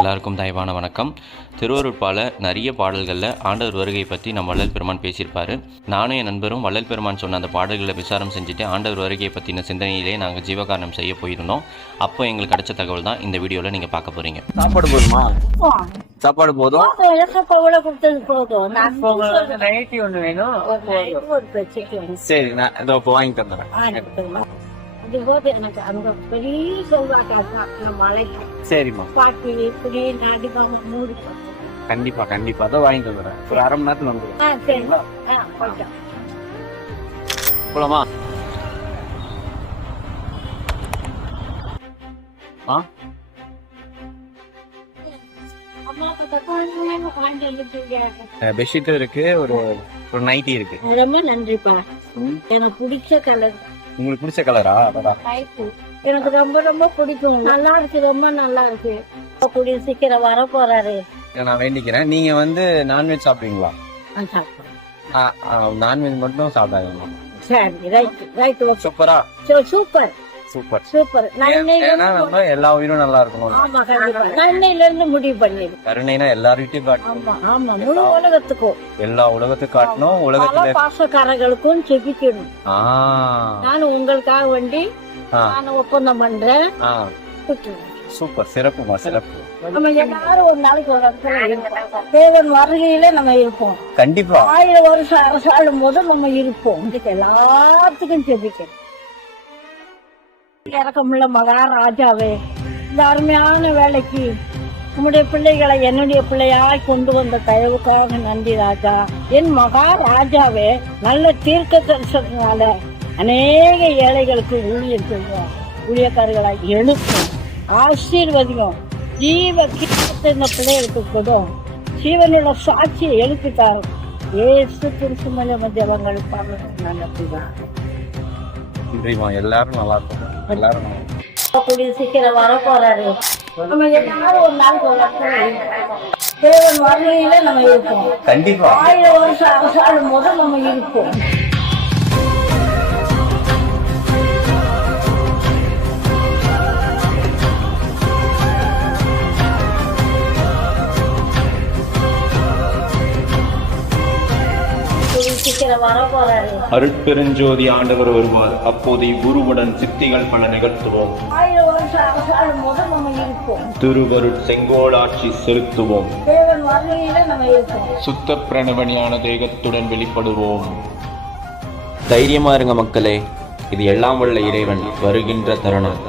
எல்லாருக்கும் தயவான வணக்கம். திருவருட்பால நிறைய பாடல்களில் ஆண்டவர் வருகை பற்றி நம்ம வள்ளல் பெருமான் பேசியிருப்பார். நானும் என் நண்பரும் வள்ளல் பெருமான் சொன்ன அந்த பாடல்களை விசாரம் செஞ்சுட்டு ஆண்டவர் வருகையை பற்றின சிந்தனையிலே நாங்கள் ஜீவகாரணம் செய்ய போயிருந்தோம். அப்போ எங்களுக்கு கிடைச்ச தகவல் தான் இந்த வீடியோவில் நீங்கள் பார்க்க போகிறீங்க. சாப்பாடு போதுமா? சாப்பாடு போதும். சரி, நான் இதோ இப்போ வாங்கி தந்துடுறேன். சரிம்மா, கண்டிப்பா கண்டிப்பா அதை வாங்கி தந்துடுறேன். ஒரு அரை மணி நேரத்துல வந்துடுறேன். போலாமா? பெட்ஷீட் இருக்கு, ஒரு நைட்டி இருக்கு. ரொம்ப நன்றிப்பா. எனக்கு பிடிச்ச கலர். உங்களுக்கு பிடிச்ச கலரா? எனக்கு ரொம்ப ரொம்ப பிடிக்கும். நல்லா இருக்கு, ரொம்ப நல்லா இருக்கு. கூடிய சீக்கிரம் வர போறாரு. நான் வேண்டிக்கிறேன். நீங்க வந்து நான்வெஜ் சாப்பிடுவீங்களா? நான்வெஜ் மட்டும் சாப்பிடாதீங்க. சரி, ரைட் ரைட். சூப்பரா? Super super super. எல்லா உயிரும் நல்லா இருக்கணும். ஆமா, கண்டிப்பா. நன்மையில இருந்து முடிவு பண்ணிடு. கருணைனா எல்லார்கிட்டயும் காட்டணும். ஆமா ஆமா, முழு உலகத்துக்கும், எல்லா உலகத்துக்கும் காட்டணும். உலகத்துல பாசக்காரர்களுக்கும் செபிக்கணும். நானும் உங்களுக்காக வேண்டி நான் ஒப்பந்தம் பண்றேன். சூப்பர், சிறப்புமா, சிறப்பு. நம்ம எல்லாரும் ஒரு நாளைக்கு ஒரு இடத்துல இருப்போம். தேவன் வருகையில நம்ம இருப்போம். கண்டிப்பா 1000 வருஷம் அரசாளும் போது நம்ம இருப்போம். இதுக்கு எல்லாத்துக்கும் செபிக்கணும். இறக்கமுள்ள மகாராஜாவே, இந்த அருமையான வேலைக்கு உம்முடைய பிள்ளைகளை என்னுடைய பிள்ளையாய் கொண்டு வந்த தயவுக்காக நன்றி ராஜா. என் மகாராஜாவே, நல்ல தீர்க்க தரிசனத்தினால அநேக ஏழைகளுக்கு ஊழியர் செய்வோம். ஊழியக்காரர்களாய் எழுப்பும், ஆசீர்வதியும். ஜீவ கீழத்தை இந்த பிள்ளைகளுக்கு கொடும். ஜீவனுள்ள சாட்சியை எழுப்பித்தாரும். ஏசு கிறிஸ்துவின் ஜெபங்களுக்காக நல்லதுதான். எல்லாரும் நல்லா இருக்கும். எல்லாரும் கூடிய சீக்கிரம் வர போறாரு. நம்ம எல்லாரும் ஒரு நாள் தேவன் வருகையில நம்ம இருப்போம். கண்டிப்பா 1000 வருஷம் அரசாளும் போது நம்ம இருப்போம். அருட்பெருஞ்சோதி ஆண்டவர் வருவார். அப்போது குருவுடன் சித்திகள் பல நிகழ்த்துவோம். 1000 வருஷம் அரசாளும் போது நம்ம இருப்போம். திருவருட் செங்கோடாட்சி செலுத்துவோம். தேவன் வருகையில நம்ம இருப்போம். சுத்த பிரணவனியான தேகத்துடன் வெளிப்படுவோம். தைரியமா இருங்க மக்களே, இது எல்லாம் வல்ல இறைவன் வருகின்ற தருணம்.